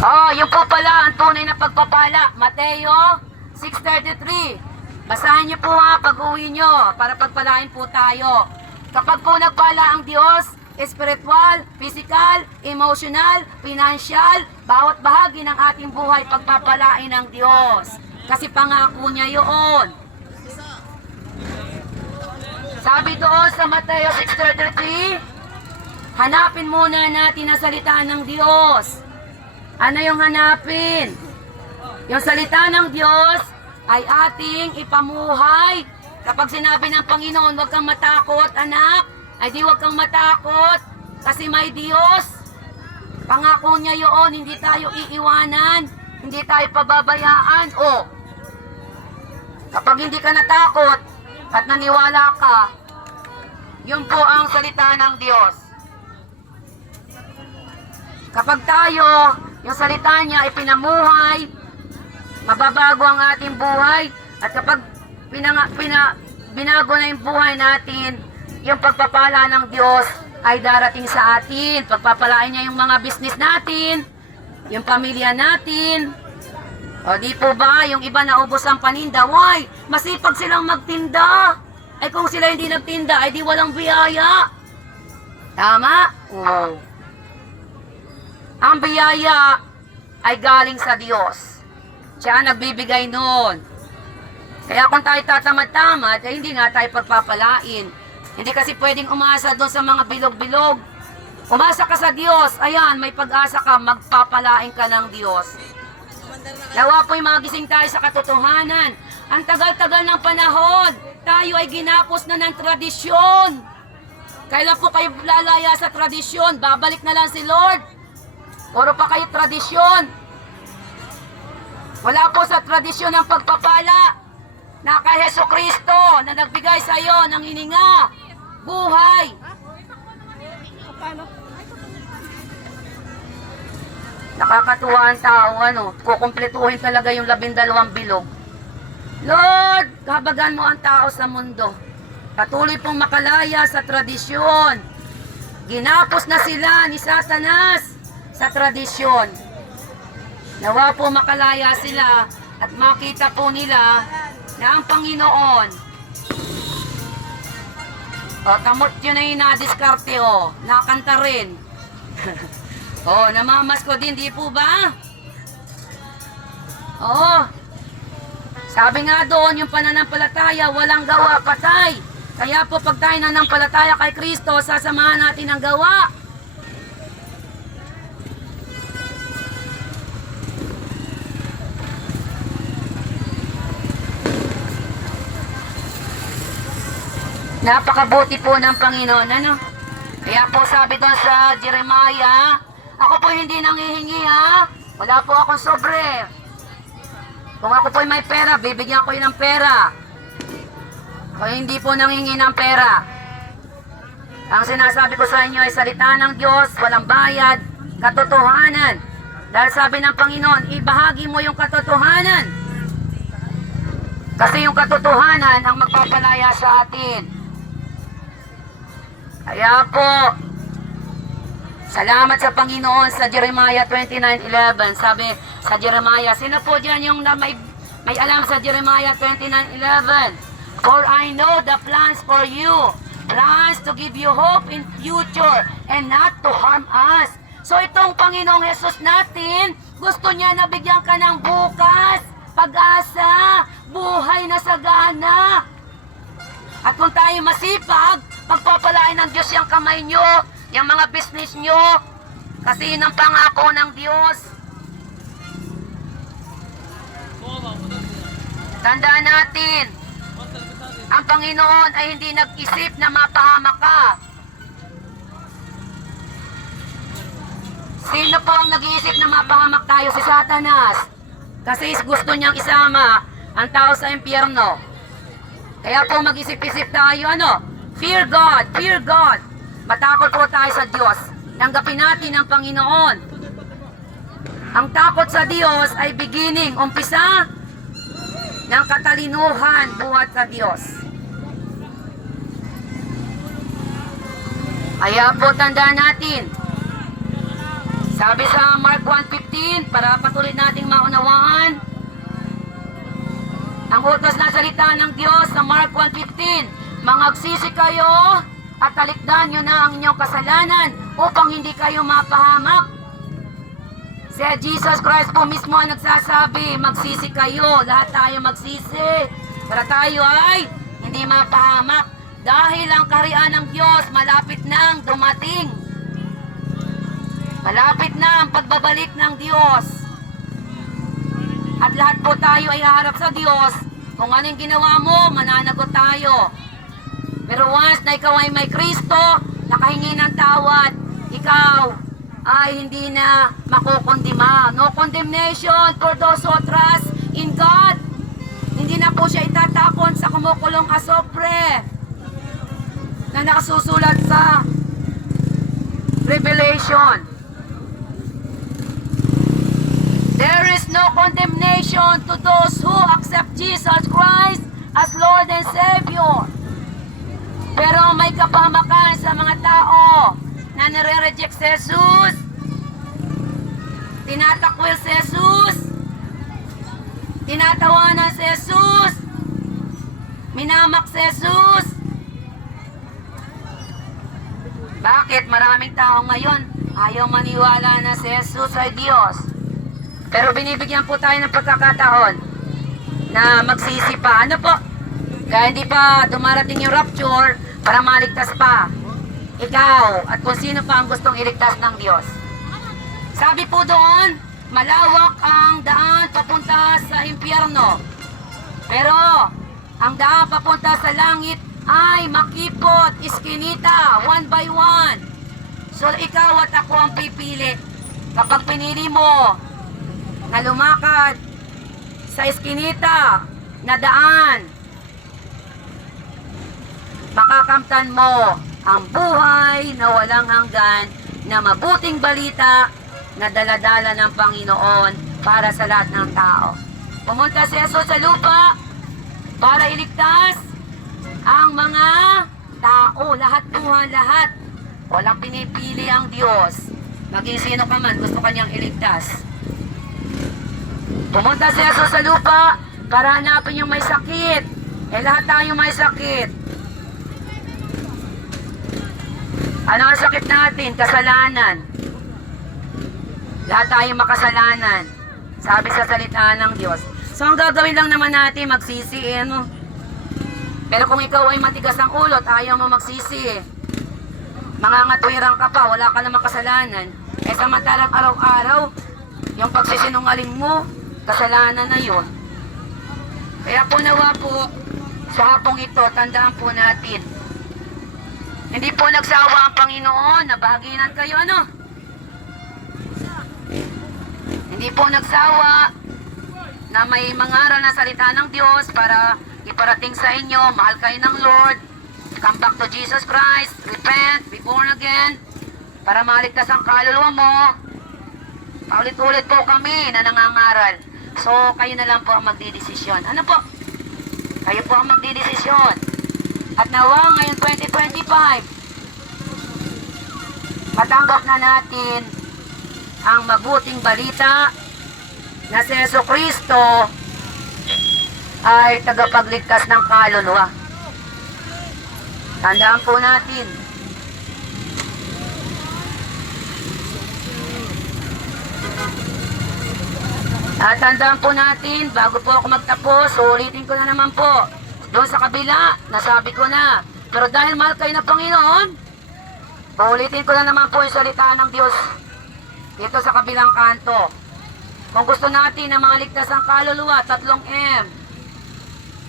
Oh, yun po pala ang tunay na pagpapala. Mateo 6:33. Basahin niyo po ha pag-uwi niyo para pagpalain po tayo. Kapag po nagpala ang Diyos, spiritual, physical, emotional, financial, bawat bahagi ng ating buhay pagpapalain ng Diyos. Kasi pangako niya yun. Sabi doon sa Mateo 6:33, hanapin muna natin ang salita ng Diyos. Ano yung hanapin? Yung salita ng Diyos ay ating ipamuhay. Kapag sinabi ng Panginoon, huwag kang matakot, anak, ay di huwag kang matakot kasi may Diyos. Pangako niya yun, hindi tayo iiwanan, hindi tayo pababayaan. O, kapag hindi ka natakot at naniwala ka, yun po ang salita ng Diyos. Kapag tayo, yung salita niya ay pinamuhay, mababago ang ating buhay. At kapag binago na yung buhay natin, yung pagpapala ng Diyos ay darating sa atin. Pagpapalain niya yung mga business natin, yung pamilya natin. O di po ba, yung iba naubos ang paninda, why? Masipag silang magtinda. Ay kung sila hindi nagtinda, ay di walang biyaya. Tama? Oo. Ang biyaya ay galing sa Diyos. Siya ang nagbibigay noon. Kaya kung tayo tatamad-tamad, ay hindi nga tayo pagpapalain. Hindi kasi pwedeng umasa doon sa mga bilog-bilog. Umasa ka sa Diyos, ayan, may pag-asa ka, magpapalain ka ng Diyos. Nawa po'y magising tayo sa katotohanan. Ang tagal-tagal ng panahon, tayo ay ginapos na ng tradisyon. Kailan po kayo lalaya sa tradisyon? Babalik na lang si Lord. Puro pa kayo tradisyon. Wala po sa tradisyon ng pagpapala na kay Jesucristo na nagbigay sa iyo ng hininga, buhay. Nakakatuwa ang tao, kukumpletuhin talaga yung 12 bilog. Lord, kahabagan mo ang tao sa mundo. Patuloy pong makalaya sa tradisyon. Ginapos na sila ni Satanas sa tradisyon. Nawa po makalaya sila at makita po nila na ang Panginoon. O, tamot yun na yung nadiskarte o. Nakanta rin. O, namamas ko din, di po ba? O, sabi nga doon, yung pananampalataya, walang gawa, patay. Kaya po pag tayo nanampalataya kay Kristo, sasamahan natin ang gawa. Napakabuti po ng Panginoon, ano? Kaya po sabi doon sa Jeremiah, ako po hindi nanghihingi ha, wala po akong sobre. Kung ako po may pera, bibigyan ko yun ng pera. O hindi po nanghingi ng pera. Ang sinasabi ko sa inyo ay salita ng Diyos, walang bayad, katotohanan. Dahil sabi ng Panginoon, ibahagi mo yung katotohanan. Kasi yung katotohanan ang magpapalaya sa atin. Kaya po, salamat sa Panginoon sa Jeremiah 29:11. Sabi sa Jeremiah, sino po dyan yung may alam sa Jeremiah 29:11? For I know the plans for you, plans to give you hope in future and not to harm us. So itong Panginoong Jesus natin, gusto niya na bigyan ka ng bukas, pag-asa, buhay na sagana. At kung tayo masipag, pagpapalain ng Diyos yung kamay nyo, yung mga business nyo, kasi yun ang pangako ng Diyos. Tandaan natin, ang Panginoon ay hindi nag-isip na mapahamak ka. Sino po ang nag-iisip na mapahamak tayo? Si Satanas. Kasi gusto niyang isama ang tao sa impyerno. Kaya po mag-isip-isip tayo, Fear God, fear God. Matakot po tayo sa Diyos. Tanggapin natin ang Panginoon. Ang takot sa Diyos ay beginning, umpisa ng katalinuhan buhat sa Diyos. Kaya po tandaan natin, Sabi sa Mark 1:15, para patuloy nating maunawaan, ang utos na salita ng Diyos sa Mark 1:15, mangagsisi kayo at talikdan nyo na ang inyong kasalanan upang hindi kayo mapahamak. Si Jesus Christ po mismo ang nagsasabi, magsisi kayo, lahat tayo magsisi, para tayo ay hindi mapahamak. Dahil ang kaharian ng Diyos malapit nang dumating. Malapit na ang pagbabalik ng Diyos. At lahat po tayo ay haharap sa Diyos. Kung anong ginawa mo, mananagot tayo. Pero once na ikaw ay may Kristo, nakahingi ng tawad, ikaw ay hindi na makukondima. No condemnation for those who trust in God. Hindi na po siya itatapon sa kumukulong asopre na nakasusulat sa Revelation. There is no condemnation to those who accept Jesus Christ as Lord and Savior. Pero may kapahamakan sa mga tao na nire-reject si Jesus, tinatakwil si Jesus, tinatawanan si Jesus, minamak si Jesus. Bakit maraming tao ngayon ayaw maniwala na si Jesus ay Diyos? Pero binibigyan po tayo ng pagkakataon na magsisi pa. Ano po? Kaya hindi pa dumarating yung rapture para maligtas pa ikaw at kung sino pa ang gustong iligtas ng Diyos. Sabi po doon, malawak ang daan papunta sa impyerno. Pero ang daan papunta sa langit ay makipot, iskinita, one by one. So ikaw at ako ang pipili. Kapag pinili mo na lumakad sa iskinita na daan, makakamtan mo ang buhay na walang hanggan na mabuting balita na daladala ng Panginoon para sa lahat ng tao. Pumunta si Jesus sa lupa para iligtas ang mga tao, lahat buhay, lahat. Walang pinipili ang Diyos. Maging sino ka man, gusto kanyang iligtas. Pumunta si Jesus sa lupa para hanapin yung may sakit. Eh lahat tayo may sakit. Ano ang sakit natin? Kasalanan. Lahat tayo makasalanan. Sabi sa salita ng Diyos. So ang gagawin lang naman natin, magsisi no? Pero kung ikaw ay matigas ang ulo at ayaw mo magsisi, mangangatwirang ka pa, wala ka namang kasalanan, eh samantalang araw-araw, yung pagsisinungaling mo, kasalanan na yun. Kaya po nawa po, sa hapong ito, tandaan po natin, hindi po nagsawa ang Panginoon, nabahaginan kayo, ano? Hindi po nagsawa na may mangaral na salita ng Diyos para iparating sa inyo, mahal kayo ng Lord, come back to Jesus Christ, repent, be born again, para maligtas ang kaluluwa mo. Paulit-ulit po kami na nangangaral. So, kayo na lang po ang magdidesisyon. Ano po? Kayo po ang magdidesisyon. At nawa ngayon 2025, matanggap na natin ang mabuting balita na si Jesucristo ay tagapagligtas ng kaluluwa. Tandaan po natin. At tandaan po natin, bago po ako magtapos, ulitin ko na naman po. Doon sa kabila, nasabi ko na. Pero dahil mahal kayo ng Panginoon, ulitin ko na naman po yung salita ng Diyos dito sa kabilang kanto. Kung gusto natin na maligtas ang kaluluwa, 3 M.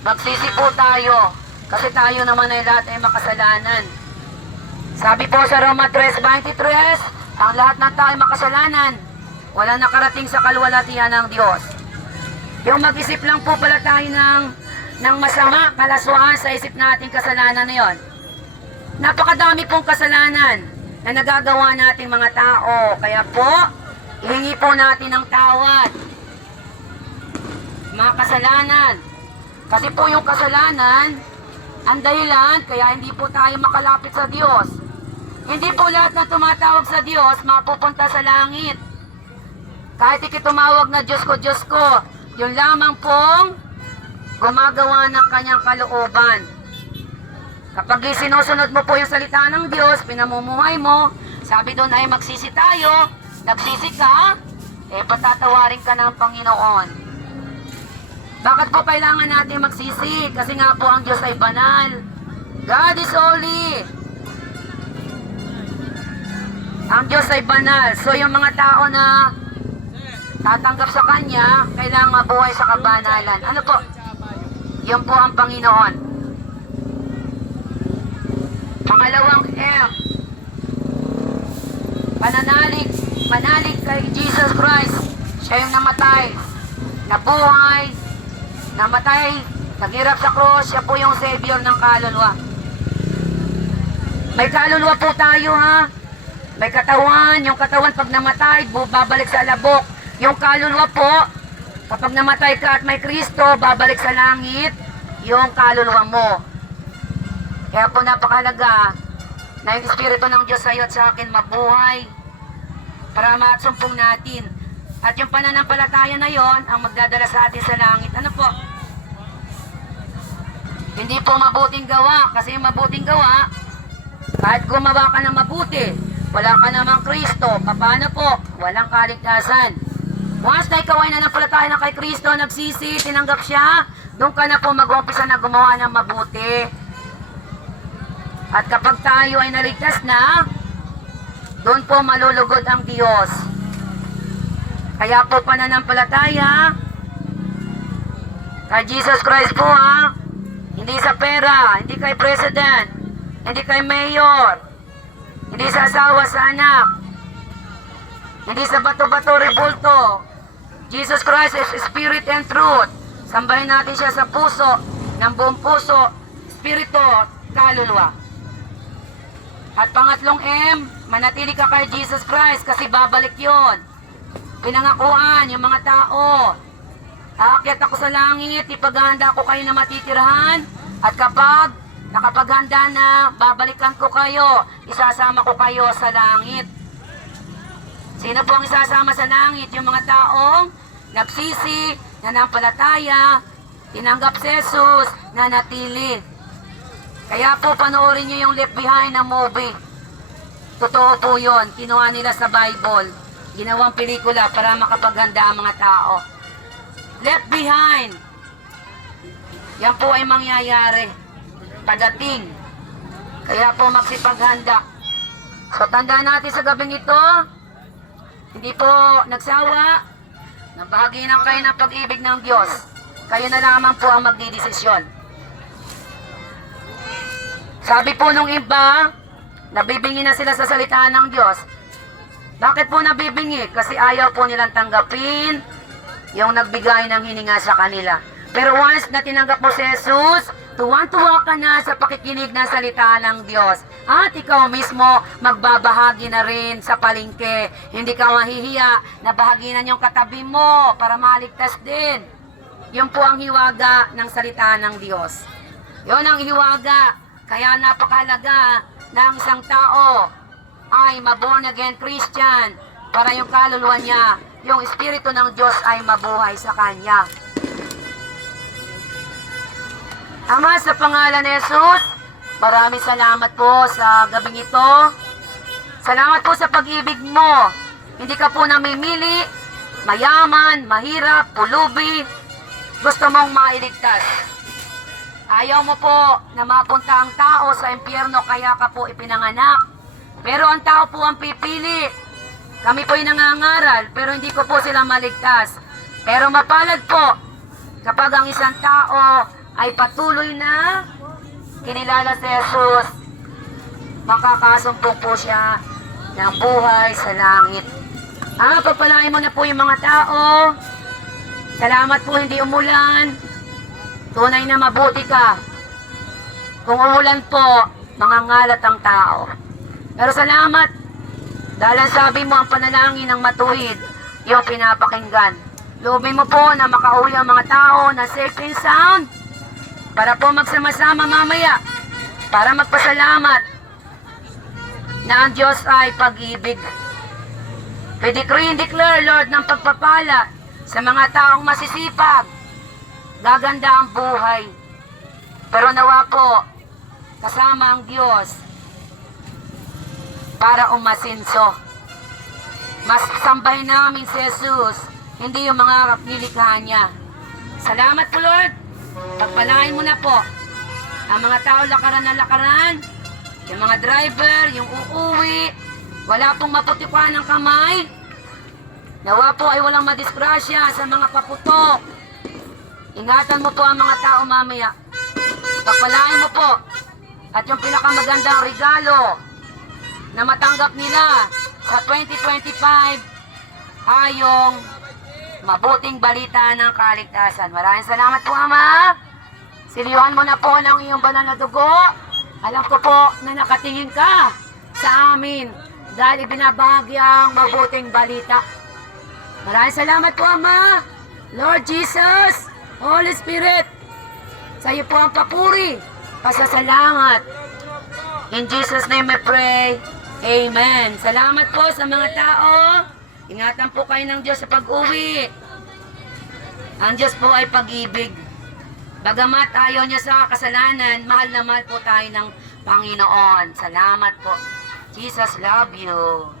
Magsisi po tayo. Kasi tayo naman ay lahat ay makasalanan. Sabi po sa Roma 3:23, ang lahat ng tao ay makasalanan. Walang nakarating sa kalwalhatian ng Diyos. Yung mag-isip lang po pala tayo ng masama, kalaswaan sa isip nating kasalanan na yon. Napakadami pong kasalanan na nagagawa nating mga tao. Kaya po, ihingi po natin ng tawad. Mga kasalanan. Kasi po yung kasalanan, ang dahilan, kaya hindi po tayo makalapit sa Diyos. Hindi po lahat na tumatawag sa Diyos mapupunta sa langit. Kahit ikitumawag na Diyos ko, yun lamang pong gumagawa ng kanyang kalooban. Kapag sinusunod mo po yung salita ng Diyos, pinamumuhay mo, sabi doon ay magsisi tayo, nagsisi ka, patatawarin ka ng Panginoon. Bakit po kailangan natin magsisi? Kasi nga po ang Diyos ay banal. God is holy. Ang Diyos ay banal. So yung mga tao na tatanggap sa Kanya, kailangan mabuhay sa kabanalan. Ano po? Yan po ang Panginoon. Pangalawang M. Manalig kay Jesus Christ. Siya yung namatay, nabuhay, namatay, naghirap sa cross. Siya po yung Savior ng kaluluwa. May kaluluwa po tayo, ha? May katawan. Yung katawan pag namatay, babalik sa alabok. Yung kaluluwa po, kapag namatay ka at may Kristo, babalik sa langit yung kaluluwa mo. Kaya po napakahalaga na yung Espiritu ng Diyos sa iyo at sa akin mabuhay para matsumpong natin. At yung pananampalataya na yon ang magdadala sa atin sa langit. Ano po? Hindi po mabuting gawa. Kasi yung mabuting gawa, kahit gumawa ka ng mabuti, wala ka namang Kristo, paano po? Walang kaligtasan. Once na ikaw ay nanampalataya na kay Kristo, nagsisi, tinanggap siya, doon ka na po mag-umpisa na gumawa ng mabuti. At kapag tayo ay naligtas na, doon po malulugod ang Diyos. Kaya po pananampalataya kay Jesus Christ po, ha? Hindi sa pera, hindi kay president, hindi kay mayor, hindi sa asawa, sa anak, hindi sa bato-bato, rebulto. Jesus Christ is spirit and truth. Sambahin natin siya sa puso, ng buong puso, spirito, kaluluwa. At pangatlong M, manatili ka kay Jesus Christ kasi babalik yon. Pinangakuan yung mga tao. Aakyat ako sa langit, ipaghahanda ko kayo na matitirahan. At kapag nakapaghanda na, babalikan ko kayo, isasama ko kayo sa langit. Sino po ang isasama sa langit? Yung mga taong nagsisi, nanampalataya, tinanggap si Jesus, nanatili. Kaya po panoorin nyo yung Left Behind na movie. Totoo po yun. Kinuha nila sa Bible. Ginawang pelikula para makapaghanda ang mga tao. Left Behind. Yan po ay mangyayari. Padating. Kaya po magsipaghanda. So tandaan natin sa gabing ito, hindi po nagsawa. Nabahagi na kayo ng pag-ibig ng Diyos. Kayo na lamang po ang magdidesisyon. Sabi po nung iba, nabibingi na sila sa salita ng Diyos. Bakit po nabibingi? Kasi ayaw po nilang tanggapin yung nagbigay ng hininga sa kanila. Pero once na tinanggap mo si Jesus, tuwan-tuwa ka na sa pakikinig ng salita ng Diyos. At ikaw mismo magbabahagi na rin sa palengke. Hindi ka mahihiya na bahaginan yung katabi mo para maligtas din. Yun po ang hiwaga ng salita ng Diyos. Yun ang hiwaga. Kaya napakahalaga na ang isang tao ay ma-born again Christian para yung kaluluwa niya, yung Espiritu ng Diyos ay mabuhay sa kanya. Ama, sa pangalan ni Jesus, maraming salamat po sa gabing ito. Salamat po sa pag-ibig mo. Hindi ka po namimili, mayaman, mahirap, pulubi. Gusto mong mailigtas. Ayaw mo po na mapunta ang tao sa impyerno kaya ka po ipinanganak. Pero ang tao po ang pipili. Kami po'y nangangaral pero hindi ko po sila maligtas. Pero mapalad po kapag ang isang tao ay patuloy na kinilala si Jesus, makakasumpong po siya ng buhay sa langit. Pagpalain mo na po yung mga tao. Salamat po hindi umulan. Tunay na mabuti ka. Kung umulan po, mangangalat ang tao. Pero salamat. Dahil ang sabi mo, ang panalangin ng matuwid, yung pinapakinggan. Loobin mo po na makauwi ang mga tao na safe and sound para po magsama-sama mamaya para magpasalamat na ang Diyos ay pag-ibig. We declare, Lord, ng pagpapala sa mga taong masisipag. Gaganda ang buhay. Pero nawa po, kasama ang Diyos para umasinso. Mas sambahin namin si Jesus, hindi yung mga nilikha niya. Salamat po, Lord. Pagpalain mo na po ang mga tao lakaran na lakaran, yung mga driver, yung uuwi, wala pong maputikuan ng kamay. Nawa po ay walang madisgrasya sa mga paputok. Ingatan mo po ang mga tao mamaya. Pagpalain mo po. At yung pinakamagandang regalo na matanggap nila sa 2025 ay yung mabuting balita ng kaligtasan. Maraming salamat po, Ama. Siliyuhan mo na po ng iyong banal na dugo. Alam ko po na nakatingin ka sa amin dahil ibinabahagi ang mabuting balita. Maraming salamat po, Ama. Lord Jesus, Holy Spirit, sa iyo po ang papuri, pasasalamat. In Jesus' name I pray. Amen. Salamat po sa mga tao. Ingatan po kayo ng Diyos sa pag-uwi. Ang Diyos po ay pag-ibig. Bagamat ayaw niya sa kasalanan, mahal na mahal po tayo ng Panginoon. Salamat po. Jesus love you.